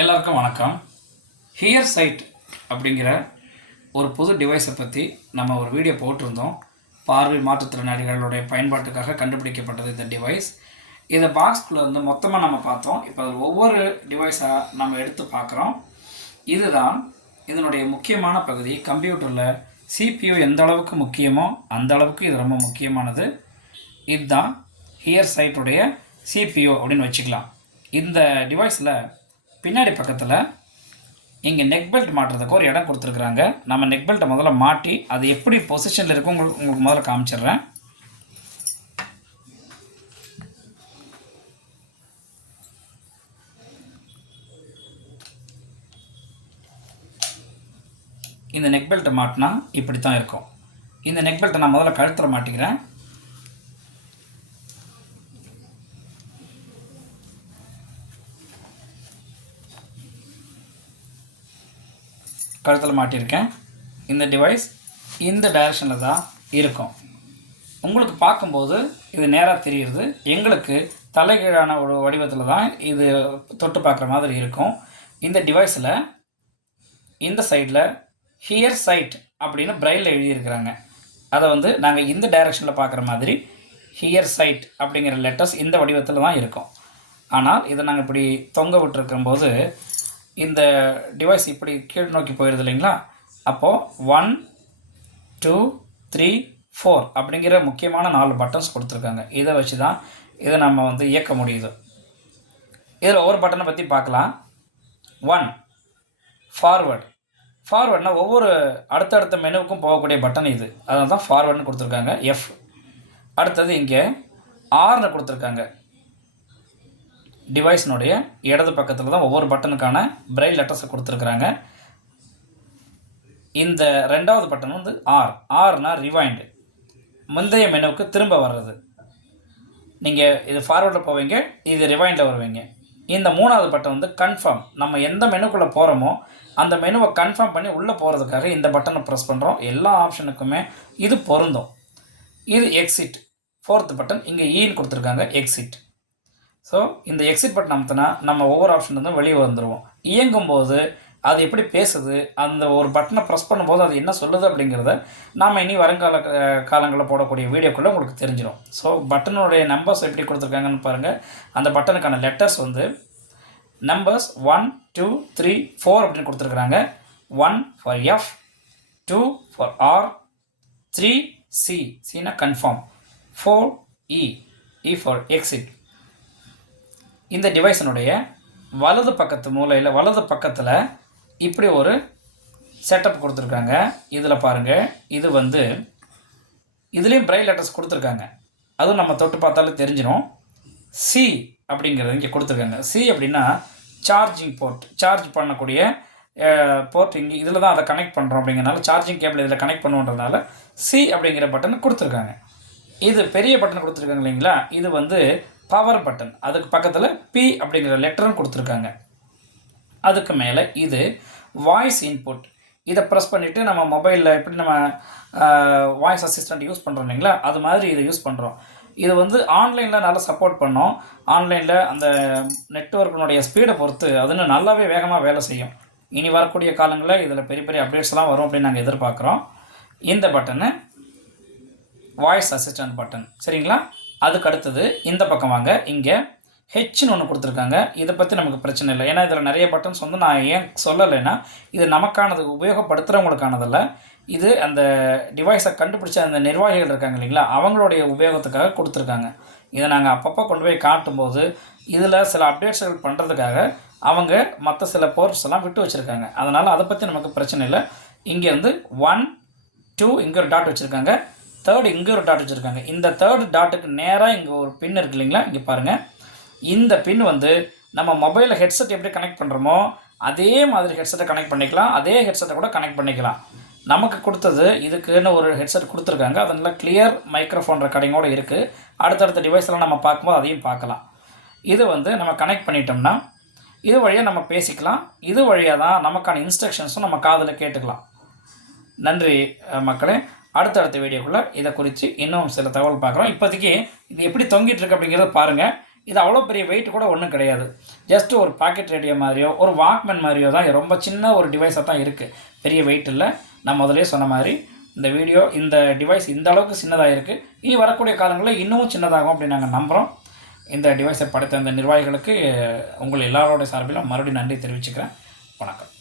எல்லாருக்கும் வணக்கம். Here side அப்படிங்கிற ஒரு புது டிவைஸை பற்றி நம்ம ஒரு வீடியோ போட்டிருந்தோம். பார்வை மாற்றுத்திறனாளிகளுடைய பயன்பாட்டுக்காக கண்டுபிடிக்கப்பட்டது இந்த டிவைஸ். இதை பாக்ஸ்குள்ளே வந்து மொத்தமாக நம்ம பார்த்தோம். இப்போ அதில் ஒவ்வொரு டிவைஸாக நம்ம எடுத்து பார்க்குறோம். இதுதான் இதனுடைய முக்கியமான பகுதி. கம்ப்யூட்டரில் CPU எந்த அளவுக்கு முக்கியமோ அந்த அளவுக்கு இது ரொம்ப முக்கியமானது. இதுதான் ஹியர் சைட்டுடைய CPU அப்படின்னு வச்சுக்கலாம். இந்த டிவைஸில் பின்னாடி பக்கத்தில் இங்கே நெக் பெல்ட் மாட்டுறதுக்கு ஒரு இடம் கொடுத்துருக்குறாங்க. நம்ம நெக் பெல்ட்டை முதல்ல மாட்டி அது எப்படி பொசிஷனில் இருக்கும் உங்களுக்கு முதல்ல காமிச்சிடுறேன். இந்த நெக் பெல்ட்டை மாட்டினா இப்படி தான் இருக்கும். இந்த நெக் பெல்ட்டை நான் முதல்ல கழுத்தில் மாட்டிக்கிறேன். கழுத்தில் மாட்டியிருக்கேன். இந்த டிவைஸ் இந்த டைரெக்ஷனில் தான் இருக்கும். உங்களுக்கு பார்க்கும்போது இது நேராக தெரியுது. எங்களுக்கு தலைகீழான ஒரு வடிவத்தில் தான் இது தொட்டு பார்க்குற மாதிரி இருக்கும். இந்த டிவைஸில் இந்த சைடில் ஹியர் சைட் அப்படின்னு பிரைலில் எழுதியிருக்கிறாங்க. அதை வந்து நாங்கள் இந்த டைரெக்ஷனில் பார்க்குற மாதிரி ஹியர் சைட் அப்படிங்கிற லெட்டர்ஸ் இந்த வடிவத்தில் தான் இருக்கும். ஆனால் இதை நாங்கள் இப்படி தொங்க விட்டுருக்கும்போது இந்த டிவைஸ் இப்படி கீழ் நோக்கி போயிடுது இல்லைங்களா? அப்போது 1 2 3 4 அப்படிங்கிற முக்கியமான 4 பட்டன்ஸ் கொடுத்துருக்காங்க. இதை வச்சு தான் இதை நம்ம வந்து இயக்க முடியுது. இதில் ஒவ்வொரு பட்டனை பற்றி பார்க்கலாம். 1 ஃபார்வர்ட்னால் ஒவ்வொரு அடுத்தடுத்த மெனுவுக்கும் போகக்கூடிய பட்டன் இது. அதனால தான் ஃபார்வர்டுன்னு கொடுத்துருக்காங்க. எஃப். அடுத்தது இங்கே ஆர்னு கொடுத்துருக்காங்க. டிவைஸினுடைய இடது பக்கத்தில் தான் ஒவ்வொரு பட்டனுக்கான பிரைல் லெட்டர்ஸை கொடுத்துருக்குறாங்க. இந்த ரெண்டாவது பட்டன் வந்து ஆர்னால் ரிவைண்டு, முந்தைய மெனுவுக்கு திரும்ப வர்றது. நீங்கள் இது ஃபார்வர்டில் போவீங்க, இது ரிவைண்டில் வருவீங்க. இந்த மூணாவது பட்டன் வந்து கன்ஃபார்ம். நம்ம எந்த மெனுக்குள்ளே போகிறோமோ அந்த மெனுவை கன்ஃபார்ம் பண்ணி உள்ளே போகிறதுக்காக இந்த பட்டனை ப்ரெஸ் பண்ணுறோம். எல்லா ஆப்ஷனுக்குமே இது பொருந்தும். இது எக்ஸிட். ஃபோர்த்து பட்டன் இங்கே ஈன்னு கொடுத்துருக்காங்க, எக்ஸிட். ஸோ இந்த எக்ஸிட் பட்டன் அமுத்தினா நம்ம ஒவ்வொரு ஆப்ஷன்லேருந்து வெளியே வந்துடுவோம். இயங்கும்போது அது எப்படி பேசுது, அந்த ஒரு பட்டனை ப்ரெஸ் பண்ணும்போது அது என்ன சொல்லுது அப்படிங்கிறத நாம் இனி வருங்கால காலங்களில் போடக்கூடிய வீடியோக்குள்ளே உங்களுக்கு தெரிஞ்சிடும். ஸோ பட்டனுடைய நம்பர்ஸ் எப்படி கொடுத்துருக்காங்கன்னு பாருங்கள். அந்த பட்டனுக்கான லெட்டர்ஸ் வந்து நம்பர்ஸ் 1 2 3 4 அப்படின்னு கொடுத்துருக்குறாங்க. 1 ஃபார் எஃப், 2 ஃபார் ஆர், 3 சினா கன்ஃபார்ம், 4 இ ஃபார் எக்ஸிட். இந்த டிவைஸினுடைய வலது பக்கத்து மூலையில் வலது பக்கத்தில் இப்படி ஒரு செட்டப் கொடுத்துருக்காங்க. இதில் பாருங்கள், இது வந்து இதுலேயும் பிரைல் லெட்டர்ஸ் கொடுத்துருக்காங்க. அதுவும் நம்ம தொட்டு பார்த்தாலே தெரிஞ்சிடும். சி அப்படிங்கிறது இங்கே கொடுத்துருக்காங்க. சி அப்படின்னா சார்ஜிங் போர்ட், சார்ஜ் பண்ணக்கூடிய போர்ட். இங்கே இதில் தான் அதை கனெக்ட் பண்ணுறோம் அப்படிங்கிறனால சார்ஜிங் கேபிள் இதில் கனெக்ட் பண்ணுன்றதுனால சி அப்படிங்கிற பட்டன் கொடுத்துருக்காங்க. இது பெரிய பட்டன் கொடுத்துருக்காங்க இல்லைங்களா? இது வந்து பவர் பட்டன். அதுக்கு பக்கத்தில் பி அப்படிங்கிற லெட்டரும் கொடுத்துருக்காங்க. அதுக்கு மேலே இது வாய்ஸ் இன்புட். இதை ப்ரெஸ் பண்ணிவிட்டு நம்ம மொபைலில் எப்படி நம்ம வாய்ஸ் அசிஸ்டண்ட் யூஸ் பண்ணுறோம் இல்லைங்களா? அது மாதிரி இதை யூஸ் பண்ணுறோம். இது வந்து ஆன்லைனில் நல்லா சப்போர்ட் பண்ணோம். ஆன்லைனில் அந்த நெட்வொர்க்கினுடைய ஸ்பீடை பொறுத்து அது நல்லாவே வேகமாக வேலை செய்யும். இனி வரக்கூடிய காலங்களில் இதில் பெரிய பெரிய அப்டேட்ஸ்லாம் வரும் அப்படின்னு நாங்கள் எதிர்பார்க்குறோம். இந்த பட்டனு வாய்ஸ் அசிஸ்டன்ட் பட்டன், சரிங்களா? அதுக்கு அடுத்தது இந்த பக்கம் வாங்க. இங்கே ஹெச்னு ஒன்று கொடுத்துருக்காங்க. இதை பற்றி நமக்கு பிரச்சனை இல்லை. ஏன்னா இதில் நிறைய பட்டன்ஸ் வந்து நான் ஏன் சொல்லலைன்னா இது நமக்கானது, உபயோகப்படுத்துகிறவங்களுக்கானதில்ல. இது அந்த டிவைஸை கண்டுபிடிச்ச அந்த நிர்வாகிகள் இருக்காங்க இல்லைங்களா, அவங்களுடைய உபயோகத்துக்காக கொடுத்துருக்காங்க. இதை நாங்கள் அப்பப்போ கொண்டு போய் காட்டும்போது இதில் சில அப்டேட்ஸ்கள் பண்ணுறதுக்காக அவங்க மற்ற சில போர்ட்ஸ் எல்லாம் விட்டு வச்சுருக்காங்க. அதனால் அதை பற்றி நமக்கு பிரச்சனை இல்லை. இங்கே வந்து 1 2 இங்கே ஒரு டாட் வச்சுருக்காங்க, 3 இங்கே ஒரு டாட் வச்சுருக்காங்க. இந்த 3 டாட்டுக்கு நேராக இங்கே ஒரு பின் இருக்குது இல்லைங்களா? இங்கே பாருங்கள். இந்த பின் வந்து நம்ம மொபைலில் ஹெட்செட் எப்படி கனெக்ட் பண்ணுறோமோ அதே மாதிரி ஹெட்செட்டை கனெக்ட் பண்ணிக்கலாம். அதே ஹெட்செட்டை கூட கனெக்ட் பண்ணிக்கலாம். நமக்கு கொடுத்தது இதுக்குன்னு ஒரு ஹெட்செட் கொடுத்துருக்காங்க. அதனால் கிளியர் மைக்ரோஃபோன் ரெக்கார்டிங்கோடு இருக்குது. அடுத்தடுத்த டிவைஸ்லாம் நம்ம பார்க்கும்போது அதையும் பார்க்கலாம். இது வந்து நம்ம கனெக்ட் பண்ணிட்டோம்னா இது வழியாக நம்ம பேசிக்கலாம். இது வழியாக தான் நமக்கான இன்ஸ்ட்ரக்ஷன்ஸும் நம்ம காதில் கேட்டுக்கலாம். நன்றி மக்களே. அடுத்தடுத்த வீடியோக்குள்ளே இதை குறித்து இன்னும் சில தகவல் பார்க்குறோம். இப்போதைக்கு இது எப்படி தொங்கிட்டு இருக்கு அப்படிங்கிறத பாருங்கள். இது அவ்வளோ பெரிய வெயிட் கூட ஒன்றும் கிடையாது. ஜஸ்ட் ஒரு பாக்கெட் ரேடியோ மாதிரியோ ஒரு வாக்மேன் மாதிரியோ தான் ரொம்ப சின்ன ஒரு டிவைஸாக தான் இருக்குது. பெரிய வெயிட் இல்லை. நான் முதலே சொன்ன மாதிரி இந்த டிவைஸ் இந்த அளவுக்கு சின்னதாக இருக்குது. இனி வரக்கூடிய காலங்களில் இன்னமும் சின்னதாகும் அப்படின்னு நாங்கள் நம்புகிறோம். இந்த டிவைஸை படைத்த இந்த நிர்வாகிகளுக்கு உங்கள் எல்லாரோட சார்பிலும் மறுபடியும் நன்றி தெரிவிச்சுக்கிறேன். வணக்கம்.